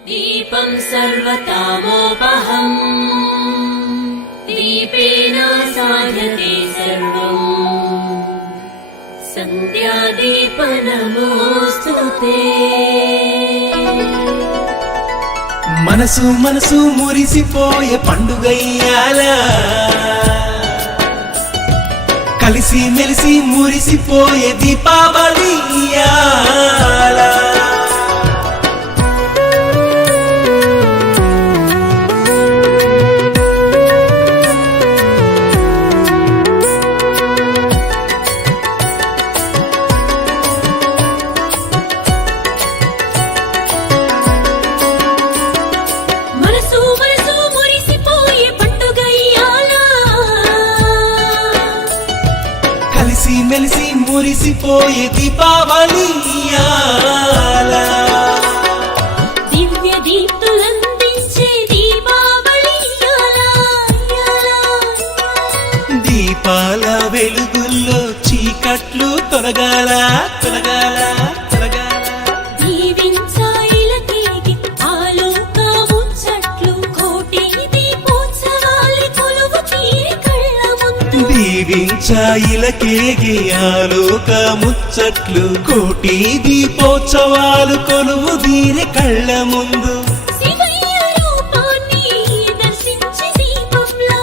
दीपं सर्वतामोपहम् दीपेन साध्यते सर्वम् संध्यादीपनमोस्तुते। మనసు మనసు మురిసిపోయే పండుగయ్యాల కలిసి మెలిసి మురిసిపోయే దీపావళి ఇయ్యాల కలిసి మెలిసి మురిసిపోయే దీపావళి ఇయ్యాల దివ్య దీప్తులందించే దీపావళి ఇయ్యాల దీపాల వెలుగుల్లో చీకట్లు తొలగాల తొలగాల తొలగాల దీవించాయిలకేగి ఆలోకముచ్చట్లు కోటి దీపోత్సవాలు కొలువు తీరి కళ్ళ ముందు దీవించాయిలకేగి ఆలోక ముచ్చట్లు కోటి దీపోత్సవాలు కొలువు దీరి కళ్ళ ముందు శివయ్య రూపాన్ని దర్శించి దీపంలో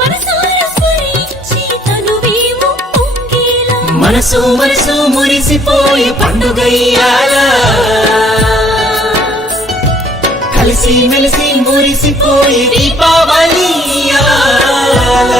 మనసారా స్మరించి తనువేమో పొంగేలా మనసు మనసు మురిసిపోయి పండుగయ్యాల కలిసి మెలిసి మురిసిపోయి దీపావళి ఇయ్యాల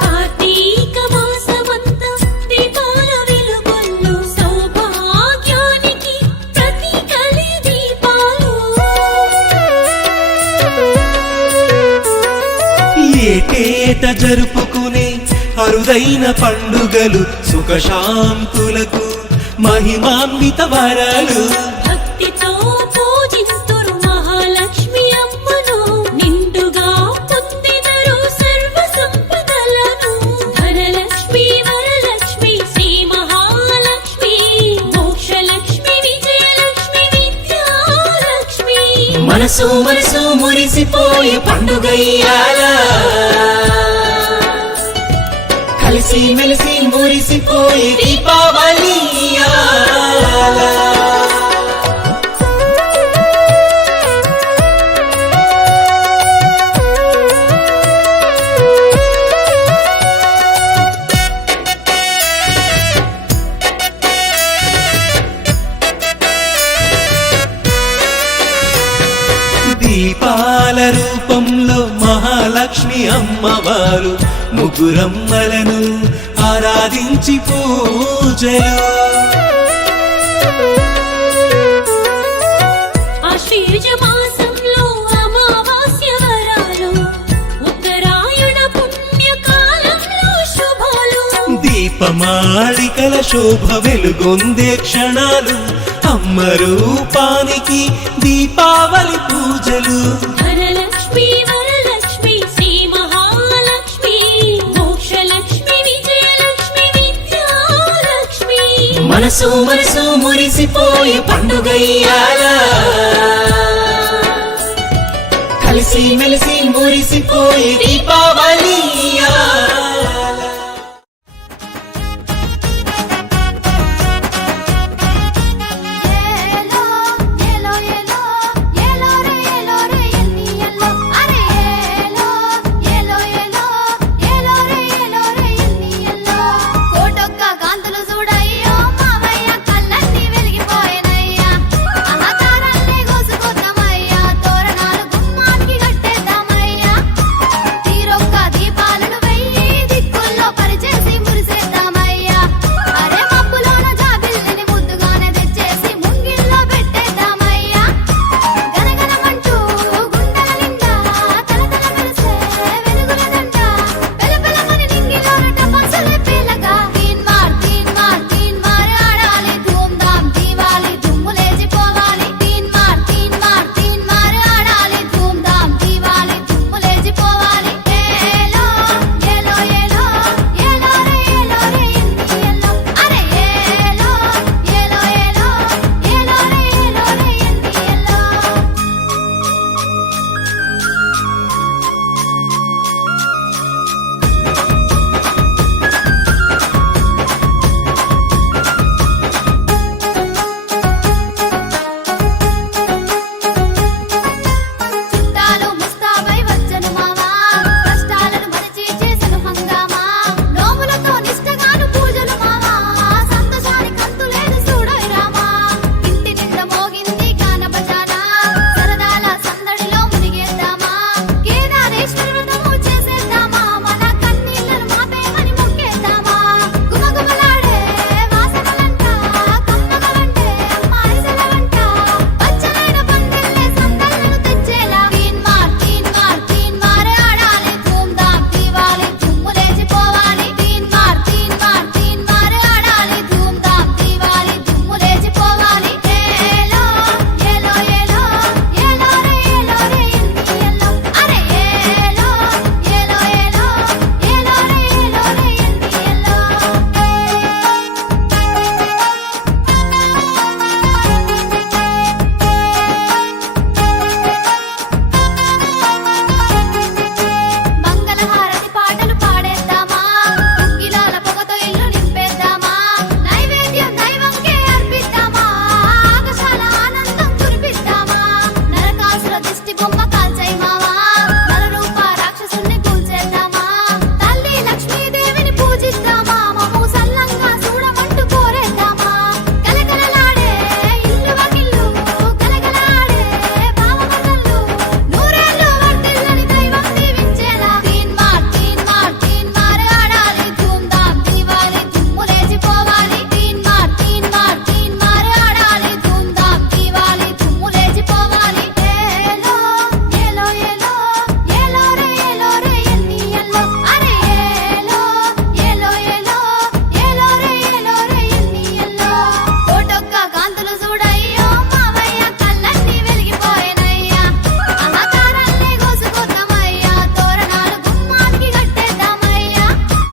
కార్తీక మాసమంతా దీపాల వెలుగుల్లో సౌభాగ్యానికి ప్రతీకలే దీపాలు ఏటేట జరుపుకునే అరుదైన పండుగలు సుఖశాంతులకు మహిమాన్విత వరాలు భక్తితో పూజిస్తురు మహాలక్ష్మి అమ్మను నిండుగా పొందినరు సర్వ సంపదలను ధనలక్ష్మి వరలక్ష్మి శ్రీ మహాలక్ష్మి మోక్షలక్ష్మి విజయలక్ష్మి విద్యాలక్ష్మి మనసు మనసు మురిసిపోయి పండుగయ్యాల కలిసి మెలిసి మురిసిపోయి దీపావళి ఇయ్యాల దీపాల రూపంలో మహాలక్ష్మి అమ్మవారు ముగ్గురమ్మలను ఆరాధించి పూజలు ఆశ్వయుజ మాసంలో అమావాస్య వరాలు ఉత్తరాయణ పుణ్యకాలంలో శుభాలు దీపమాళికల శోభ వెలుగొందే క్షణాలు అమ్మ రూపానికి దీపావళి పూజలు ధనలక్ష్మి వరలక్ష్మి శ్రీ మహాలక్ష్మి మోక్షలక్ష్మి విజయలక్ష్మి విద్యాలక్ష్మి మనసు మనసు మురిసిపోయి పండుగయ్యాల కలిసి మెలిసి మురిసిపోయి దీపావళి ఇయ్యాల